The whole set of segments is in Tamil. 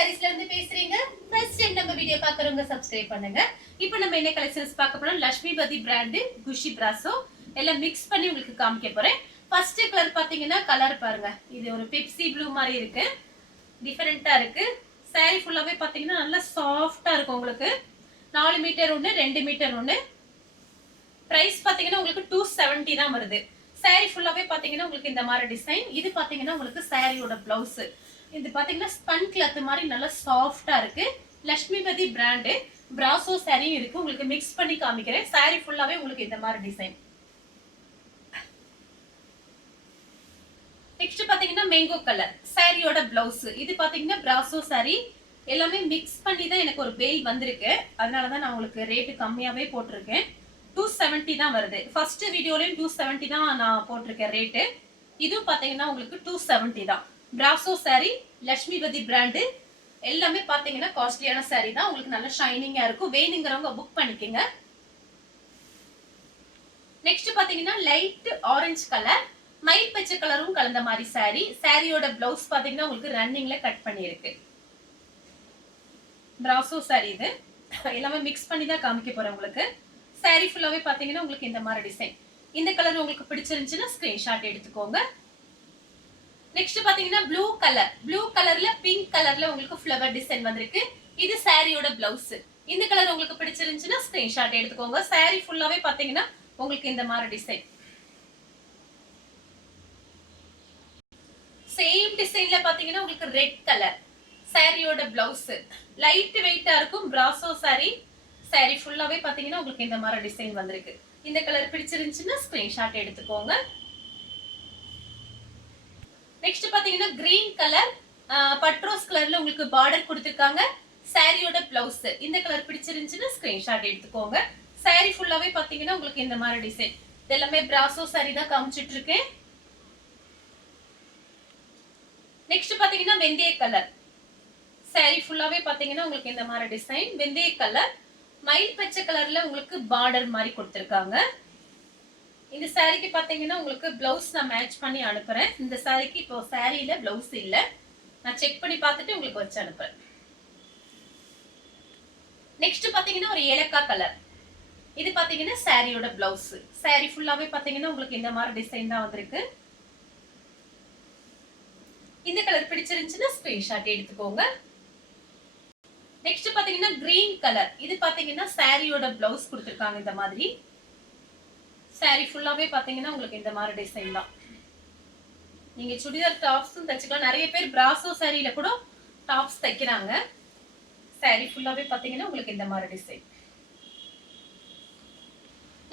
சாரீஸ்ல இருந்து பேசுறீங்க. ஃபர்ஸ்ட் டைம் நம்ம வீடியோ பார்க்கறவங்க சப்ஸ்கிரைப் பண்ணுங்க. இப்போ நம்ம என்ன கலெக்ஷன்ஸ் பார்க்க போறோம்? லட்சுமிபதி பிராண்ட் குஷி பிராசோ எல்லாம் மிக்ஸ் பண்ணி உங்களுக்கு காமிக்க போறேன். ஃபர்ஸ்ட் கலர் பாத்தீங்கன்னா கலர் பாருங்க. இது ஒரு பெப்சி ப்ளூ மாதிரி இருக்கு. டிஃபரெண்டா இருக்கு. saree ஃபுல்லாவே பாத்தீங்கன்னா நல்லா சாஃப்ட்டா இருக்கும் உங்களுக்கு. 4 மீட்டர் ஒன்னு 2 மீட்டர் ஒன்னு. பிரைஸ் பாத்தீங்கன்னா உங்களுக்கு 270 தான் வருது. saree ஃபுல்லாவே பாத்தீங்கன்னா உங்களுக்கு இந்த மாதிரி டிசைன். இது பாத்தீங்கன்னா உங்களுக்கு சாரியோட பிளவுஸ். இது பாத்தீங்கன்னா ஸ்பன் கிளாத் மாதிரி நல்லா சாஃப்ட்டா இருக்கு. லட்சுமிபதி பிராண்ட் பிராசோ saree இருக்கு. உங்களுக்கு மிக்ஸ் பண்ணி காமிக்கிறேன். saree ஃபுல்லாவே உங்களுக்கு இந்த மாதிரி டிசைன். நெக்ஸ்ட் பாத்தீங்கன்னா மேங்கோ கலர் சாரியோட பிளவுஸ். இது பாத்தீங்கன்னா பிராசோ saree. எல்லாமே மிக்ஸ் பண்ணி தான் எனக்கு ஒரு பேல் வந்திருக்கு. அதனால தான் நான் உங்களுக்கு ரேட் கம்மியாவே போட்டிருக்கேன். 270 தான் வருது. ஃபர்ஸ்ட் வீடியோலயும் 270 தான் நான் போட்டிருக்கேன் ரேட். இது பாத்தீங்கன்னா உங்களுக்கு 270 தான். Brasso saree Lakshmipathi brand. எல்லாமே பாத்தீங்கன்னா காஸ்ட்லியான saree தான். உங்களுக்கு நல்ல ஷைனிங்கா இருக்கும். வேணுங்கிறவங்க புக் பண்ணிக்கங்க. நெக்ஸ்ட் பாத்தீங்கன்னா லைட் ஆரஞ்சு கலர் மயில் பச்சை கலரும் கலந்த மாதிரி saree. சாரியோட பிளவுஸ் பாத்தீங்கன்னா உங்களுக்கு ரன்னிங்ல கட் பண்ணி இருக்கு. பிராசோ saree இது. எல்லாமே மிக்ஸ் பண்ணி தான் காமிக்க போறேன் உங்களுக்கு. saree ஃபுல்லாவே பாத்தீங்கன்னா உங்களுக்கு இந்த மாதிரி டிசைன். இந்த கலர் உங்களுக்கு பிடிச்சிருந்துச்சுன்னா ஸ்கிரீன்ஷாட் எடுத்துக்கோங்க. நெக்ஸ்ட் பாத்தீங்கன்னா ப்ளூ கலர். ப்ளூ கலர்ல பிங்க் கலர்ல உங்களுக்கு ஃப்ளவர் டிசைன் வந்திருக்கு. இது சாரியோட பிளவுஸ். இந்த கலர் உங்களுக்கு பிடிச்சிருந்துச்சுன்னா ஸ்கிரீன்ஷாட் எடுத்துக்கோங்க. saree ஃபுல்லாவே பாத்தீங்கன்னா உங்களுக்கு இந்த மாதிரி டிசைன். சேம் டிசைன்ல பாத்தீங்கன்னா உங்களுக்கு ரெட் கலர் சாரியோட பிளவுஸ். லைட் வெயிட்டா இருக்கும். Brasso saree. saree ஃபுல்லாவே பாத்தீங்கன்னா உங்களுக்கு இந்த மாதிரி டிசைன் வந்திருக்கு. இந்த கலர் பிடிச்சிருந்துச்சுன்னா ஸ்கிரீன்ஷாட் எடுத்துக்கோங்க. நெக்ஸ்ட் பாத்தீங்கன்னா கிரீன் கலர் பட்ரோஸ் கலர்ல உங்களுக்கு பார்டர் கொடுத்திருக்காங்க. சாரியோட பிளவுஸ். இந்த கலர் பிடிச்சிருந்துச்சுன்னா ஸ்கிரீன்ஷாட் எடுத்துக்கோங்க. saree ஃபுல்லாவே பாத்தீங்கன்னா உங்களுக்கு இந்த மாதிரி டிசைன். இதெல்லாமே பிராசோ saree தான் காமிச்சிட்டு இருக்கேன். நெக்ஸ்ட் பாத்தீங்கன்னா வெந்தய கலர். saree ஃபுல்லாவே பாத்தீங்கன்னா உங்களுக்கு இந்த மாதிரி டிசைன். வெந்தய கலர் மயில் பச்சை கலர்ல உங்களுக்கு பார்டர் மாதிரி கொடுத்திருக்காங்க. இந்த சாரிக்கு பாத்தீங்கன்னா உங்களுக்கு பிளவுஸ் நான் மேட்ச் பண்ணி அனுப்புறேன். இந்த சாரிக்கு இப்போ சாரியில பிளவுஸ் இல்ல. நான் செக் பண்ணி பார்த்துட்டு உங்களுக்கு வச்சு அனுப்புறேன். நெக்ஸ்ட் பாத்தீங்கன்னா ஒரு ஏலக்காய் கலர். இது பாத்தீங்கன்னா சாரியோட பிளவுஸ். saree ஃபுல்லாவே பாத்தீங்கன்னா உங்களுக்கு இந்த மாதிரி டிசைன் தான் வந்திருக்கு. இந்த கலர் பிடிச்சிருந்துச்சுன்னா ஸ்கிரீன்ஷாட் எடுத்துக்கோங்க. நெக்ஸ்ட் பாத்தீங்கன்னா கிரீன் கலர். இது பாத்தீங்கன்னா சாரியோட பிளவுஸ் கொடுத்திருக்காங்க இந்த மாதிரி. saree ஃபுல்லாவே பாத்தீங்கன்னா உங்களுக்கு இந்த மாதிரி டிசைன் தான். நீங்க சுடிதார் டாப்ஸும் தச்சுக்கலாம். நிறைய பேர் பிராசோ சாரியில கூட டாப்ஸ் தைக்கிறாங்க. saree ஃபுல்லாவே பாத்தீங்கன்னா உங்களுக்கு இந்த மாதிரி டிசைன்.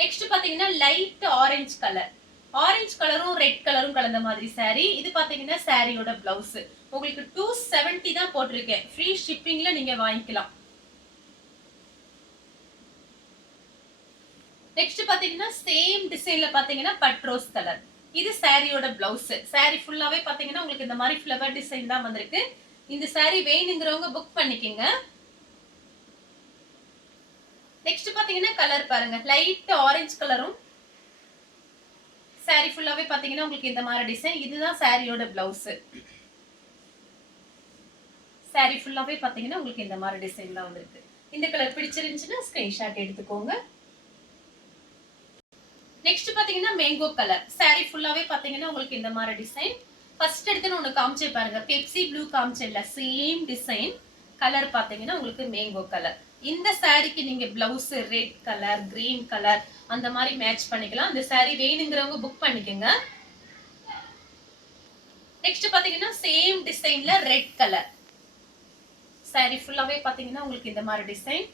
நெக்ஸ்ட் பாத்தீங்கன்னா லைட் ஆரஞ்சு கலர். ஆரஞ்சு கலரும் ரெட் கலரும் கலந்த மாதிரி saree. இது பாத்தீங்கன்னா சாரியோட பிளவுஸ். உங்களுக்கு 270 தான் போட்டிருக்கேன். ஃப்ரீ ஷிப்பிங்ல நீங்க வாங்கிக்கலாம். நெக்ஸ்ட் பாத்தீங்கன்னா சேம் டிசைன்ல பாத்தீங்கன்னா பட்ரோஸ் கலர். இது சாரியோட பிளவுஸ். saree ஃபுல்லாவே பாத்தீங்கன்னா உங்களுக்கு இந்த மாதிரி ஃப்ளவர் டிசைன் தான் வந்திருக்கு. இந்த saree வேணுங்கிறவங்க புக் பண்ணிக்கங்க. நெக்ஸ்ட் பாத்தீங்கன்னா கலர் பாருங்க. லைட் ஆரஞ்சு கலரும் saree ஃபுல்லாவே பாத்தீங்கன்னா உங்களுக்கு இந்த மாதிரி டிசைன். இதுதான் சாரியோட பிளவுஸ். saree ஃபுல்லாவே பாத்தீங்கன்னா உங்களுக்கு இந்த மாதிரி டிசைன் தான் வந்திருக்கு. இந்த கலர் பிடிச்சிருந்துச்சுன்னா ஸ்கிரீன்ஷாட் எடுத்துக்கோங்க. நெக்ஸ்ட் பாத்தீங்கன்னா மேங்கோ கலர். saree ஃபுல்லாவே பாத்தீங்கன்னா உங்களுக்கு இந்த மாதிரி டிசைன். ஃபர்ஸ்ட் எடுத்து ஒன்னு காமிச்சே பாருங்க. பெப்சி ப்ளூ காமிச்சேன்ல சேம் டிசைன். கலர் பாத்தீங்கன்னா உங்களுக்கு மேங்கோ கலர். இந்த சாரிக்கு நீங்க blouse red colour, green colour அந்த மாதிரி மேட்ச் பண்ணிக்கலாம். இந்த saree வேணுங்கிறவங்க புக் பண்ணிக்கங்க. நெக்ஸ்ட் பாத்தீங்கன்னா சேம் டிசைன்ல ரெட் கலர். saree ஃபுல்லாவே பாத்தீங்கன்னா உங்களுக்கு இந்த மாதிரி டிசைன்.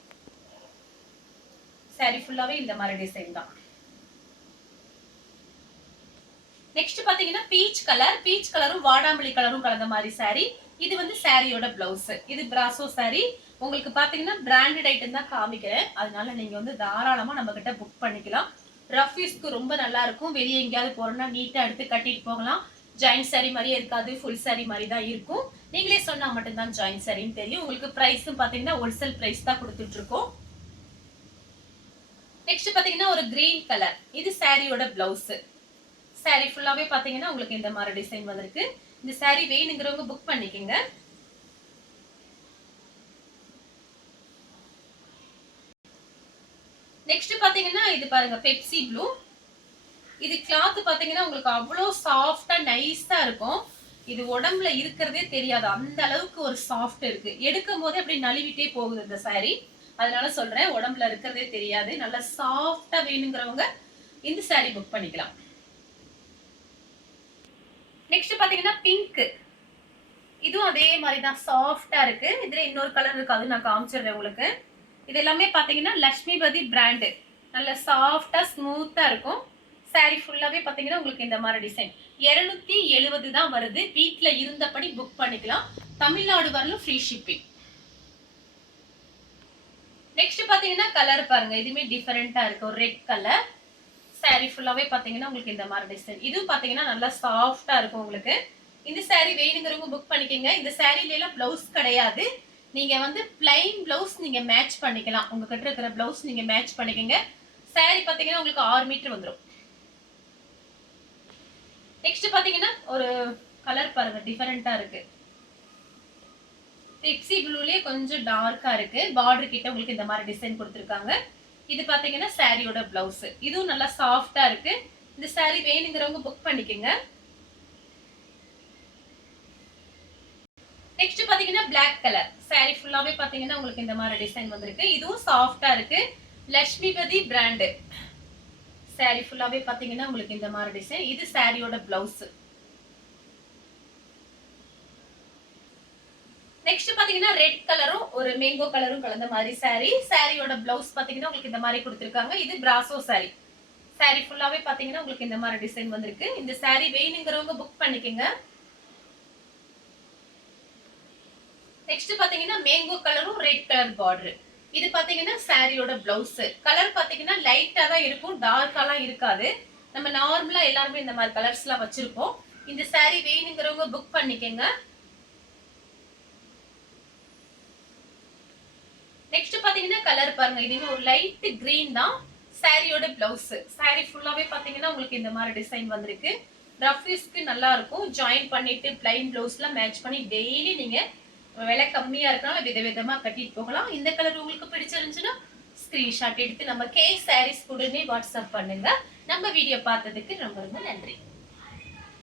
saree ஃபுல்லாவே இந்த மாதிரி டிசைன் தான். நெக்ஸ்ட் பாத்தீங்கன்னா பீச் கலர். பீச் கலரும் வாடாமல்லி கலரும் கலந்த மாதிரி saree. இது வந்து சாரியோட பிளவுஸ். இது பிராசோ saree. உங்களுக்கு பாத்தீங்கன்னா பிராண்டட் ஐட்டம் தான் காமிக்கிறேன். அதனால நீங்க வந்து தாராளமா நம்ம கிட்ட புக் பண்ணிக்கலாம். ரஃப் யூஸ்க்கு ரொம்ப நல்லா இருக்கும். வெளியே எங்கேயாவது போறோம்னா நீட்டா எடுத்து கட்டிட்டு போகலாம். ஜாயிண்ட் saree மாதிரியே இருக்காது. ஃபுல் saree மாதிரி தான் இருக்கும். நீங்களே சொன்னா மட்டும்தான் ஜாயிண்ட் சாரின்னு தெரியும். உங்களுக்கு பிரைஸும் பாத்தீங்கன்னா ஹோல்சேல் பிரைஸ் தான் கொடுத்துட்டு இருக்கோம். நெக்ஸ்ட் பாத்தீங்கன்னா ஒரு கிரீன் கலர். இது சாரியோட பிளவுஸ். saree ஃபுல்லாவே பாத்தீங்கன்னா உங்களுக்கு இந்த மாதிரி டிசைன் வந்திருக்கு. இந்த saree வேணுங்கிறவங்க புக் பண்ணிக்கங்க. நெக்ஸ்ட் பாத்தீங்கன்னா இது பாருங்க பெப்சி ப்ளூ. இது கிளாத் பாத்தீங்கன்னா உங்களுக்கு அவ்வளோ சாஃப்டா நைஸா இருக்கும். இது உடம்புல இருக்கிறதே தெரியாது, அந்த அளவுக்கு ஒரு சாஃப்ட் இருக்கு. எடுக்கும் போதே அப்படி நழுவிட்டே போகுது இந்த saree. அதனால சொல்றேன், உடம்புல இருக்கிறதே தெரியாது. நல்லா சாஃப்டா வேணுங்கிறவங்க இந்த saree புக் பண்ணிக்கலாம். நெக்ஸ்ட் பாத்தீங்கன்னா பிங்க். இதுவும் அதே மாதிரி தான் சாஃப்டா இருக்கு. இதுல இன்னொரு கலர் இருக்கு, அது நான் காமிச்சிடுறேன் உங்களுக்கு. இது எல்லாமே பாத்தீங்கன்னா லட்சுமிபதி பிராண்ட். நல்ல சாஃப்டா ஸ்மூத்தா இருக்கும். saree ஃபுல்லாவே பாத்தீங்கன்னா உங்களுக்கு இந்த மாதிரி டிசைன். 270 தான் வருது. வீட்ல இருந்தபடி புக் பண்ணிக்கலாம். தமிழ்நாடு வரலும் ஃப்ரீ ஷிப்பிங். நெக்ஸ்ட் பாத்தீங்கன்னா கலர் பாருங்க, இதுமே டிஃபரெண்டா இருக்கு. ஒரு ரெட் கலர். saree ஃபுல்லாவே பாத்தீங்கன்னா உங்களுக்கு இந்த மாதிரி டிசைன். இது பாத்தீங்கன்னா நல்லா சாஃப்டா இருக்கும் உங்களுக்கு. இந்த saree வேணுங்கிறவங்க புக் பண்ணிக்கங்க. இந்த சாரீல எல்லாம் பிளவுஸ் கிடையாது. நீங்க வந்து பிளைன் பிளவுஸ் நீங்க மேட்ச் பண்ணிக்கலாம். உங்க கிட்ட இருக்கிற பிளவுஸ் நீங்க மேட்ச் பண்ணிக்கங்க. saree பாத்தீங்கன்னா உங்களுக்கு 6 மீட்டர் வந்துரும். நெக்ஸ்ட் பாத்தீங்கன்னா ஒரு கலர் பாருங்க, டிஃபரெண்டா இருக்கு. பெப்சி ப்ளூலயே கொஞ்சம் டார்க்கா இருக்கு. பார்டர் கிட்ட உங்களுக்கு இந்த மாதிரி டிசைன் கொடுத்திருக்காங்க. இது பாத்தீங்கன்னா சாரியோட பிளவுஸ். இதுவும் நல்லா சாஃப்டா இருக்கு. இந்த saree வேணுங்கிறவங்க புக் பண்ணிக்கங்க. நெக்ஸ்ட் பாத்தீங்கன்னா Black கலர். saree ஃபுல்லாவே பாத்தீங்கன்னா உங்களுக்கு இந்த மாதிரி டிசைன் வந்திருக்கு. இதுவும் சாஃப்டா இருக்கு. லட்சுமிபதி பிராண்ட். saree ஃபுல்லாவே பாத்தீங்கன்னா உங்களுக்கு இந்த மாதிரி டிசைன். இது சாரியோட பிளவுஸ். நெக்ஸ்ட் பாத்தீங்கன்னா ரெட் கலரும் ஒரு மேங்கோ கலரும் கலந்த மாதிரி saree. சாரியோட பிளவுஸ் பாத்தீங்கன்னா உங்களுக்கு இந்த மாதிரி கொடுத்திருக்காங்க. இது பிராசோ saree. saree ஃபுல்லாவே பாத்தீங்கன்னா உங்களுக்கு இந்த மாதிரி டிசைன் வந்திருக்கு. இந்த saree வேணுங்கிறவங்க புக் பண்ணிக்கங்க. நெக்ஸ்ட் பாத்தீங்கன்னா மேங்கோ கலரும் ரெட் கலர் பார்டர். இது பாத்தீங்கன்னா சாரியோட பிளவுஸ். கலர் பாத்தீங்கன்னா லைட்டா தான் இருக்கும், டார்க்காலாம் இருக்காது. நம்ம நார்மலா எல்லாருமே இந்த மாதிரி கலர்ஸ்லாம் வச்சிருப்போம். இந்த saree வேணுங்கிறவங்க புக் பண்ணிக்கங்க. நெக்ஸ்ட் பாத்தீங்கன்னா கலர் பாருங்க, இதுவே ஒரு லைட் கிரீன் தான். சாரியோட பிளவுஸ். saree ஃபுல்லாவே பாத்தீங்கன்னா உங்களுக்கு இந்த மாதிரி டிசைன் வந்திருக்கு. ரஃப் யூஸ்க்கு நல்லா இருக்கும். ஜாயின் பண்ணிட்டு பிளைன் பிளவுஸ்லாம் மேட்ச் பண்ணி டெய்லி நீங்க விலை கம்மியா இருக்கனால விதவிதமா கட்டிட்டு போகலாம். இந்த கலர் உங்களுக்கு பிடிச்சிருந்துச்சுன்னா ஸ்கிரீன்ஷாட் எடுத்து நம்ம கே சாரீஸ் உடனே வாட்ஸ்அப் பண்ணுங்க. நம்ம வீடியோ பார்த்ததுக்கு ரொம்ப ரொம்ப நன்றி.